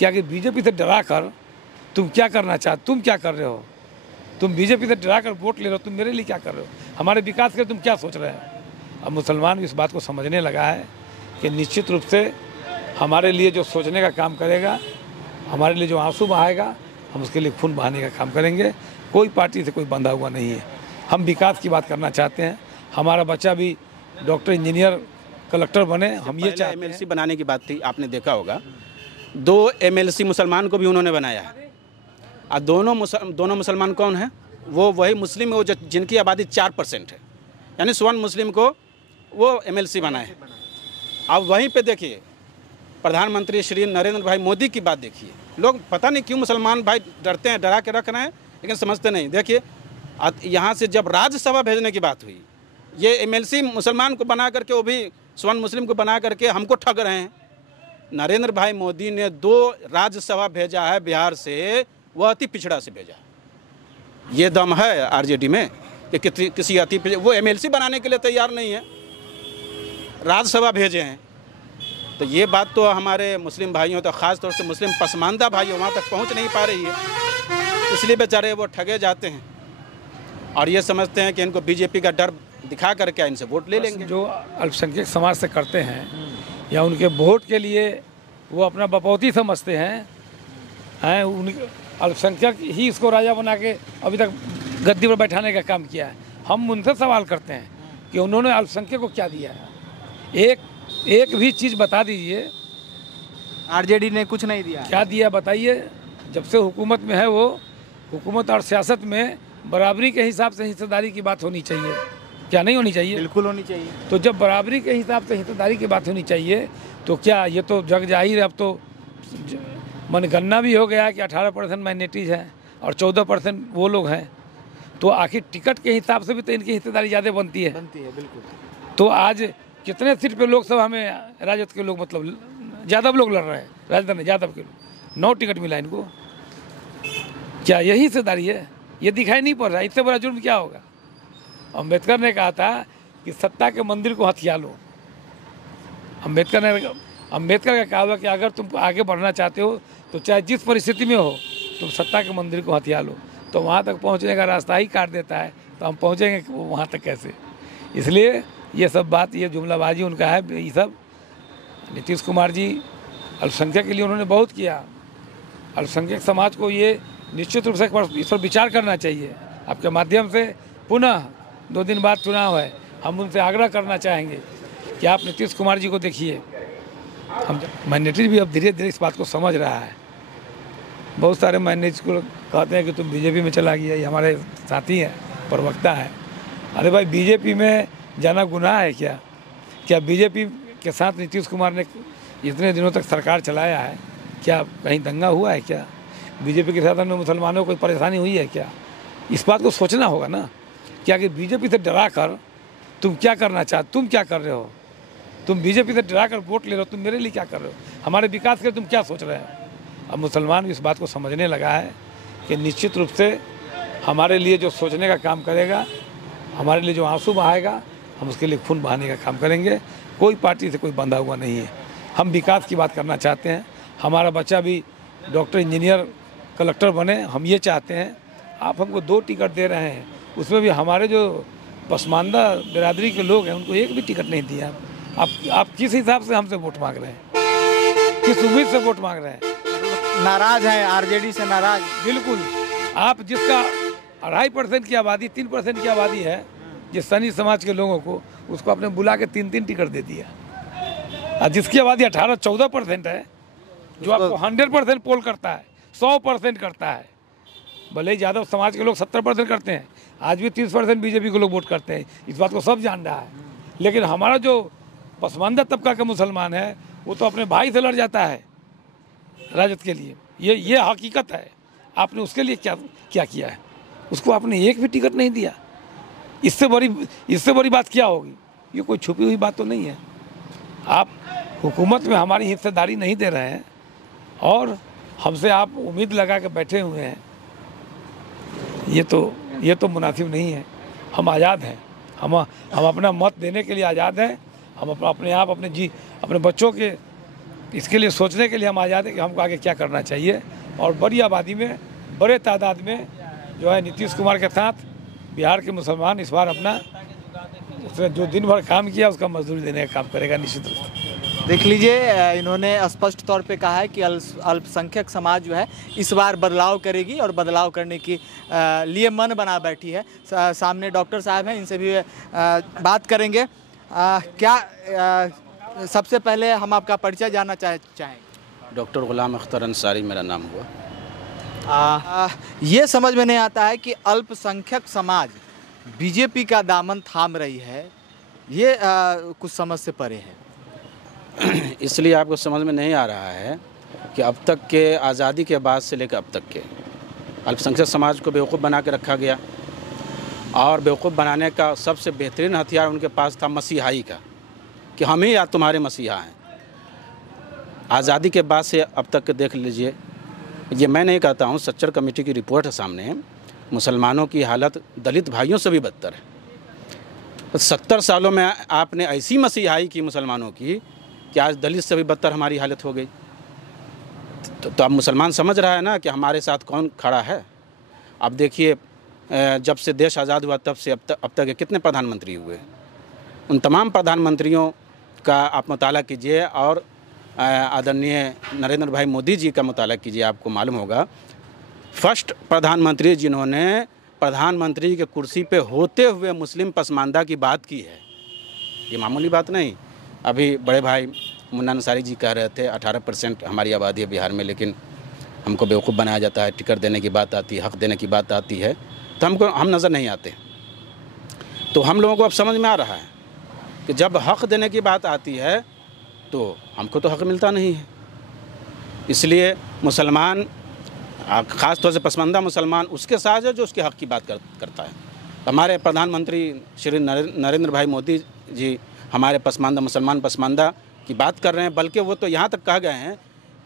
कि आगे बीजेपी से डरा कर तुम क्या करना चाहते, तुम क्या कर रहे हो? तुम बीजेपी से डरा कर वोट ले रहे हो, तुम मेरे लिए क्या कर रहे हो? हमारे विकास के तुम क्या सोच रहे हो? अब मुसलमान इस बात को समझने लगा है कि निश्चित रूप से हमारे लिए जो सोचने का काम करेगा, हमारे लिए जो आंसू बहाएगा, हम उसके लिए खून बहाने का काम करेंगे। कोई पार्टी से कोई बंधा हुआ नहीं है। हम विकास की बात करना चाहते हैं। हमारा बच्चा भी डॉक्टर, इंजीनियर, कलेक्टर बने, हम ये चाहते हैं। एमएलसी बनाने की बात थी, आपने देखा होगा 2 एमएलसी मुसलमान को भी उन्होंने बनाया है। और दोनों मुसलमान कौन है? वो वही मुस्लिम वो जिनकी आबादी 4% है, यानी स्वर्ण मुस्लिम को वो एमएलसी बनाए। अब वहीं पे देखिए प्रधानमंत्री श्री नरेंद्र भाई मोदी की बात देखिए। लोग पता नहीं क्यों मुसलमान भाई डरते हैं, डरा के रख रहे हैं, लेकिन समझते नहीं। देखिए यहाँ से जब राज्यसभा भेजने की बात हुई, ये एमएलसी मुसलमान को बना करके, वो भी स्वर्ण मुस्लिम को बना करके हमको ठग रहे हैं। नरेंद्र भाई मोदी ने 2 राज्यसभा भेजा है बिहार से, वह अति पिछड़ा से भेजा। ये दम है आरजेडी में कि किसी अति वो एमएलसी बनाने के लिए तैयार नहीं है, राज्यसभा भेजे हैं। तो ये बात तो हमारे मुस्लिम भाइयों, तो ख़ास तौर से मुस्लिम पसमानदा भाइयों वहाँ तक पहुँच नहीं पा रही है, इसलिए बेचारे वो ठगे जाते हैं और ये समझते हैं कि इनको बीजेपी का डर दिखा कर क्या इनसे वोट ले लेंगे। जो अल्पसंख्यक समाज से करते हैं या उनके वोट के लिए वो अपना बपौती समझते हैं, उनके अल्पसंख्यक ही इसको राजा बना के अभी तक गद्दी पर बैठाने का काम किया है। हम उनसे सवाल करते हैं कि उन्होंने अल्पसंख्यक को क्या दिया है? एक भी चीज़ बता दीजिए। आरजेडी ने कुछ नहीं दिया। क्या दिया बताइए? जब से हुकूमत में है, वो हुकूमत और सियासत में बराबरी के हिसाब से हिस्सेदारी की बात होनी चाहिए, क्या नहीं होनी चाहिए? बिल्कुल होनी चाहिए। तो जब बराबरी के हिसाब से हिस्सेदारी की बात होनी चाहिए, तो क्या ये तो जग जाहिर है। अब तो मनगणना भी हो गया है कि 18% माइनॉरिटीज़ हैं और 14% वो लोग हैं। तो आखिर टिकट के हिसाब से भी तो इनकी हिस्सेदारी ज़्यादा बनती है। बिल्कुल। तो आज कितने सीट पे लोकसभा में राजद के लोग, मतलब यादव लोग लड़ रहे हैं, राजद यादव के लोग 9 टिकट मिला इनको। क्या यही हिस्सेदारी है? ये दिखाई नहीं पड़ रहा। इससे बड़ा जुर्म क्या होगा? अम्बेडकर ने कहा था कि सत्ता के मंदिर को हथिया लो। अम्बेडकर का कहा कि अगर तुम आगे बढ़ना चाहते हो तो चाहे जिस परिस्थिति में हो, तुम सत्ता के मंदिर को हथिया लो। तो वहाँ तक पहुँचने का रास्ता ही काट देता है, तो हम पहुँचेंगे वहाँ तक कैसे? इसलिए ये सब बात, ये जुमलाबाजी उनका है। ये सब नीतीश कुमार जी अल्पसंख्यक के लिए उन्होंने बहुत किया। अल्पसंख्यक समाज को ये निश्चित रूप से इस पर विचार करना चाहिए। आपके माध्यम से पुनः 2 दिन बाद चुनाव है, हम उनसे आग्रह करना चाहेंगे कि आप नीतीश कुमार जी को देखिए। हम माइनॉरिटी भी अब धीरे धीरे इस बात को समझ रहा है। बहुत सारे माइनॉरिटी को कहते हैं कि तुम बीजेपी में चला गया, ये हमारे साथी हैं, प्रवक्ता हैं। अरे भाई, बीजेपी में जाना गुनाह है क्या? क्या बीजेपी के साथ नीतीश कुमार ने इतने दिनों तक सरकार चलाया है, क्या कहीं दंगा हुआ है क्या? बीजेपी के साथ हमें मुसलमानों को कोई परेशानी हुई है क्या? इस बात को सोचना होगा ना कि आगे बीजेपी से डरा कर तुम क्या करना चाहते, तुम क्या कर रहे हो? तुम बीजेपी से डरा कर वोट ले रहे हो, तुम मेरे लिए क्या कर रहे हो? हमारे विकास के लिए तुम क्या सोच रहे हो? अब मुसलमान इस बात को समझने लगा है कि निश्चित रूप से हमारे लिए जो सोचने का काम करेगा, हमारे लिए जो आंसू बहाएगा, हम उसके लिए खून बहाने का काम करेंगे। कोई पार्टी से कोई बंधा हुआ नहीं है। हम विकास की बात करना चाहते हैं। हमारा बच्चा भी डॉक्टर, इंजीनियर, कलेक्टर बने, हम ये चाहते हैं। आप हमको 2 टिकट दे रहे हैं, उसमें भी हमारे जो पसमानदा बिरादरी के लोग हैं उनको एक भी टिकट नहीं दिया। आप किस हिसाब से हमसे वोट मांग रहे हैं? किस उम्मीद से वोट मांग रहे हैं? नाराज है, आरजेडी से नाराज। बिल्कुल। आप जिसका 2.5% की आबादी, 3% की आबादी है, जिस सनी समाज के लोगों को, उसको आपने बुला के 3-3 टिकट दे दिया। और जिसकी आबादी 18-14% है, जो आपको 100% पोल करता है, 100% करता है। भले ही यादव समाज के लोग 70% करते हैं, आज भी 30% बीजेपी के लोग वोट करते हैं, इस बात को सब जान रहा है। लेकिन हमारा जो पसमानदा तबका का मुसलमान है, वो तो अपने भाई से लड़ जाता है राजद के लिए। ये हकीकत है। आपने उसके लिए क्या किया है? उसको आपने एक भी टिकट नहीं दिया। इससे बड़ी बात क्या होगी? ये कोई छुपी हुई बात तो नहीं है। आप हुकूमत में हमारी हिस्सेदारी नहीं दे रहे हैं और हमसे आप उम्मीद लगा के बैठे हुए हैं। ये तो मुनासिब नहीं है। हम आज़ाद हैं। हम अपना मत देने के लिए आज़ाद हैं। हम अपने बच्चों के इसके लिए सोचने के लिए हम आज़ाद हैं कि हमको आगे क्या करना चाहिए। और बड़ी आबादी में, बड़े तादाद में जो है नीतीश कुमार के साथ बिहार के मुसलमान इस बार अपना उसने जो दिन भर काम किया उसका मजदूरी देने का काम करेगा निश्चित रूप से। देख लीजिए, इन्होंने स्पष्ट तौर पे कहा है कि अल्पसंख्यक समाज जो है इस बार बदलाव करेगी और बदलाव करने की लिए मन बना बैठी है। सामने डॉक्टर साहब हैं, इनसे भी बात करेंगे। सबसे पहले हम आपका परिचय जानना चाहेंगे। डॉक्टर गुलाम अख्तर अंसारी मेरा नाम हुआ। ये समझ में नहीं आता है कि अल्पसंख्यक समाज बीजेपी का दामन थाम रही है, ये कुछ समझ से परे है। इसलिए आपको समझ में नहीं आ रहा है कि अब तक के आज़ादी के बाद से लेकर अब तक के अल्पसंख्यक समाज को बेवकूफ़ बना के रखा गया, और बेवकूफ़ बनाने का सबसे बेहतरीन हथियार उनके पास था मसीहाई का, कि हम ही या तुम्हारे मसीहा हैं। आज़ादी के बाद से अब तक के देख लीजिए, ये मैं नहीं कहता हूँ, सच्चर कमेटी की रिपोर्ट है सामने, मुसलमानों की हालत दलित भाइयों से भी बदतर है। 70 सालों में आपने ऐसी मसीहाई की मुसलमानों की कि आज दलित से भी बदतर हमारी हालत हो गई। तो अब मुसलमान समझ रहा है ना कि हमारे साथ कौन खड़ा है। अब देखिए, जब से देश आज़ाद हुआ तब से अब तक कितने प्रधानमंत्री हुए, उन तमाम प्रधानमंत्रियों का आप मुताला कीजिए और आदरणीय नरेंद्र भाई मोदी जी का मुताला कीजिए, आपको मालूम होगा फर्स्ट प्रधानमंत्री जिन्होंने प्रधानमंत्री के कुर्सी पे होते हुए मुस्लिम पसमानदा की बात की है। ये मामूली बात नहीं। अभी बड़े भाई मुन्ना अंसारी जी कह रहे थे 18% हमारी आबादी है बिहार में, लेकिन हमको बेवकूफ़ बनाया जाता है, टिकट देने की बात आती है, हक़ देने की बात आती है तो हम नज़र नहीं आते। तो हम लोगों को अब समझ में आ रहा है कि जब हक़ देने की बात आती है तो हमको तो हक़ मिलता नहीं है। इसलिए मुसलमान, ख़ास तौर से पसमानदा मुसलमान उसके साथ है जो उसके हक़ की बात करता है। हमारे प्रधानमंत्री श्री नरेंद्र भाई मोदी जी हमारे मुसलमान पसमानदा की बात कर रहे हैं, बल्कि वो तो यहाँ तक कह गए हैं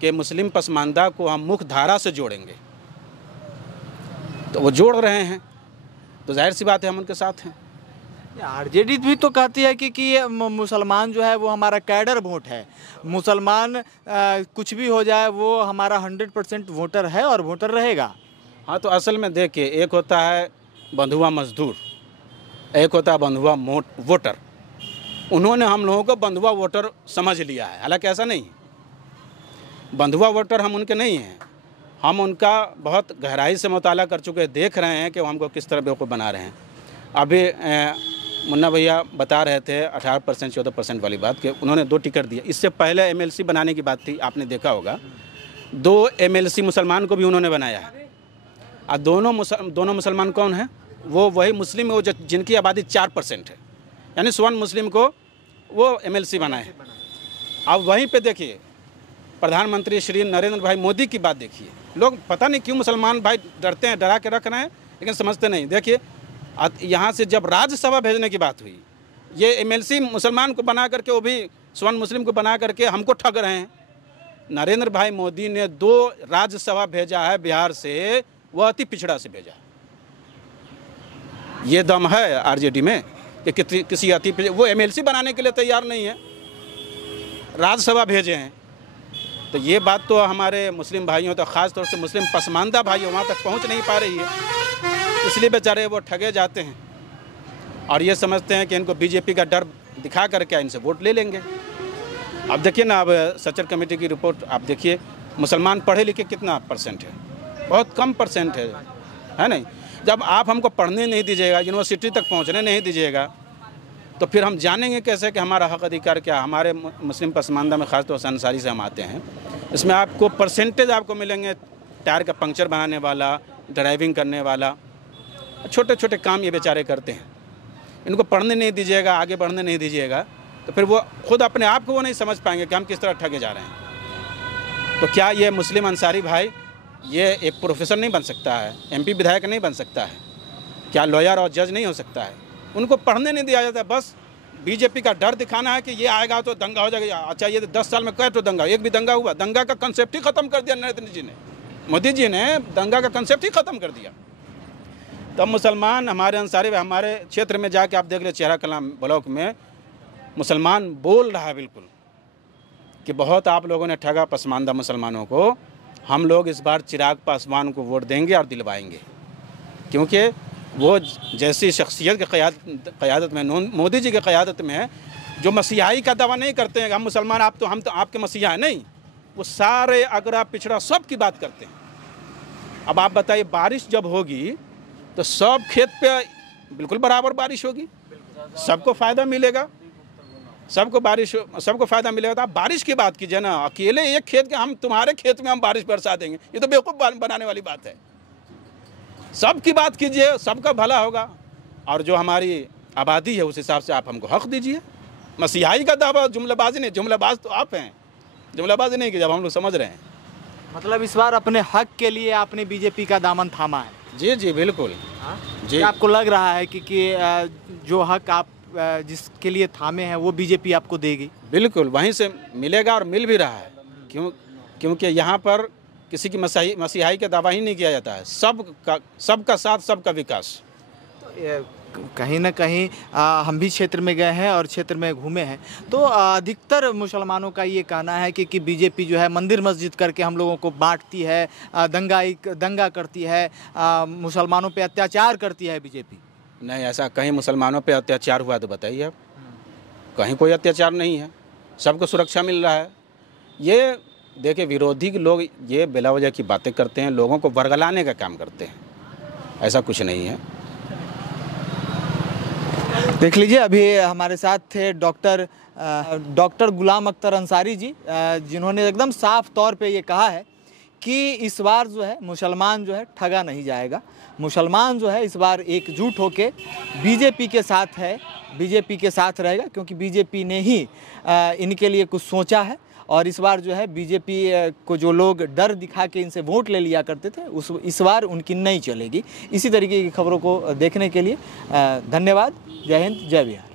कि मुस्लिम पसमानदा को हम मुख्य धारा से जोड़ेंगे। तो वो जोड़ रहे हैं, तो जाहिर सी बात है हम उनके साथ हैं। आरजेडी भी तो कहती है कि ये मुसलमान जो है वो हमारा कैडर वोट है, मुसलमान कुछ भी हो जाए वो हमारा 100% वोटर है और वोटर रहेगा। हाँ, तो असल में देखिए, एक होता है बंधुआ मजदूर, एक होता है बंधुआ वोटर। उन्होंने हम लोगों को बंधुआ वोटर समझ लिया है, हालांकि ऐसा नहीं। बंधुआ वोटर हम उनके नहीं हैं, हम उनका बहुत गहराई से मुताला कर चुके, देख रहे हैं कि वो हमको किस तरह बेवकूफ़ बना रहे हैं। अभी मुन्ना भैया बता रहे थे 18% 14% वाली बात कि उन्होंने 2 टिकट दिए। इससे पहले MLC बनाने की बात थी, आपने देखा होगा 2 MLC मुसलमान को भी उन्होंने बनाया है। और दोनों मुसलमान कौन हैं? वो वही मुस्लिम है जिनकी आबादी 4% है, यानी स्वर्ण मुस्लिम को वो MLC बनाए। अब वहीं पे देखिए प्रधानमंत्री श्री नरेंद्र भाई मोदी की बात देखिए। लोग पता नहीं क्यों मुसलमान भाई डरते हैं, डरा के रख रहे हैं, लेकिन समझते नहीं। देखिए यहाँ से जब राज्यसभा भेजने की बात हुई, ये MLC मुसलमान को बना करके, वो भी स्वर्ण मुस्लिम को बना करके हमको ठग रहे हैं। नरेंद्र भाई मोदी ने 2 राज्यसभा भेजा है बिहार से, वह अति पिछड़ा से भेजा। ये दम है आरजेडी में कि किसी वो MLC बनाने के लिए तैयार नहीं है, राज्यसभा भेजे हैं। तो ये बात तो हमारे मुस्लिम भाइयों, तो ख़ास तौर से मुस्लिम पसमानदा भाइयों वहाँ तक पहुँच नहीं पा रही है, इसलिए बेचारे वो ठगे जाते हैं और ये समझते हैं कि इनको बीजेपी का डर दिखा करके इनसे वोट ले लेंगे। अब देखिए ना, अब सच्चर कमेटी की रिपोर्ट आप देखिए, मुसलमान पढ़े लिखे कितना % है? बहुत कम % है नहीं। जब आप हमको पढ़ने नहीं दीजिएगा, यूनिवर्सिटी तक पहुंचने नहीं दीजिएगा, तो फिर हम जानेंगे कैसे कि हमारा हक अधिकार क्या। हमारे मुस्लिम पसमानदा में ख़ास तौर से अंसारी से हम आते हैं, इसमें आपको % आपको मिलेंगे, टायर का पंक्चर बनाने वाला, ड्राइविंग करने वाला, छोटे छोटे काम ये बेचारे करते हैं। इनको पढ़ने नहीं दीजिएगा, आगे बढ़ने नहीं दीजिएगा, तो फिर वो खुद अपने आप को वो नहीं समझ पाएंगे कि हम किस तरह ठगे जा रहे हैं। तो क्या ये मुस्लिम अंसारी भाई ये एक प्रोफेसर नहीं बन सकता है, MP विधायक नहीं बन सकता है, क्या लॉयर और जज नहीं हो सकता है? उनको पढ़ने नहीं दिया जाता है, बस बीजेपी का डर दिखाना है कि ये आएगा तो दंगा हो जाएगा। अच्छा, ये 10 साल में कै तो दंगा, एक भी दंगा हुआ? दंगा का कंसेप्ट ही ख़त्म कर दिया नरेंद्र जी ने, मोदी जी ने दंगा का कंसेप्ट ही ख़त्म कर दिया। तब मुसलमान हमारे अंसारी, हमारे क्षेत्र में जाके आप देख ले, चेहरा कलाम ब्लॉक में मुसलमान बोल रहा है बिल्कुल कि बहुत आप लोगों ने ठगा पसमानदा मुसलमानों को, हम लोग इस बार चिराग पासवान को वोट देंगे और दिलवाएंगे, क्योंकि वो जैसी शख्सियत की क़यादत में, मोदी जी की क़यादत में, जो मसीहाई का दावा नहीं करते हैं, हम मुसलमान हम तो आपके मसीहा हैं, नहीं, वो सारे अगरा पिछड़ा सब की बात करते हैं। अब आप बताइए, बारिश जब होगी तो सब खेत पे बिल्कुल बराबर बारिश होगी, सबको फ़ायदा मिलेगा, सबको फ़ायदा मिलेगा। तो आप बारिश की बात कीजिए ना, अकेले एक खेत के, हम तुम्हारे खेत में हम बारिश बरसा देंगे, ये तो बेवकूफ़ बनाने वाली बात है। सबकी बात कीजिए, सबका भला होगा, और जो हमारी आबादी है उस हिसाब से आप हमको हक़ दीजिए। मसीहाई का दावा जुमलाबाजी नहीं, जुमलाबाज तो आप हैं, जुमलाबाजी नहीं की, जब हम लोग समझ रहे हैं। मतलब इस बार अपने हक के लिए आपने बीजेपी का दामन थामा है? जी जी बिल्कुल। जी, आपको लग रहा है कि जो हक आप जिसके लिए थामे हैं वो बीजेपी आपको देगी? बिल्कुल वहीं से मिलेगा और मिल भी रहा है। क्योंकि यहाँ पर किसी की मसीहाई का दावा ही नहीं किया जाता है, सबका साथ, सबका विकास। कहीं ना कहीं हम भी क्षेत्र में गए हैं और क्षेत्र में घूमे हैं, तो अधिकतर मुसलमानों का ये कहना है कि बीजेपी जो है मंदिर मस्जिद करके हम लोगों को बांटती है, दंगा करती है, मुसलमानों पे अत्याचार करती है बीजेपी। नहीं, ऐसा कहीं मुसलमानों पे अत्याचार हुआ तो बताइए आप। कहीं कोई अत्याचार नहीं है, सबको सुरक्षा मिल रहा है। ये देखिए, विरोधी के लोग ये बिला वजह की बातें करते हैं, लोगों को वर्गलाने का काम करते हैं, ऐसा कुछ नहीं है। देख लीजिए, अभी हमारे साथ थे डॉक्टर गुलाम अख्तर अंसारी जी, जिन्होंने एकदम साफ तौर पे ये कहा है कि इस बार जो है मुसलमान जो है ठगा नहीं जाएगा। मुसलमान जो है इस बार एकजुट होके बीजेपी के साथ है, बीजेपी के साथ रहेगा, क्योंकि बीजेपी ने ही इनके लिए कुछ सोचा है। और इस बार जो है बीजेपी को जो लोग डर दिखा के इनसे वोट ले लिया करते थे, इस बार उनकी नहीं चलेगी। इसी तरीके की खबरों को देखने के लिए धन्यवाद। जय हिंद, जय बिहार।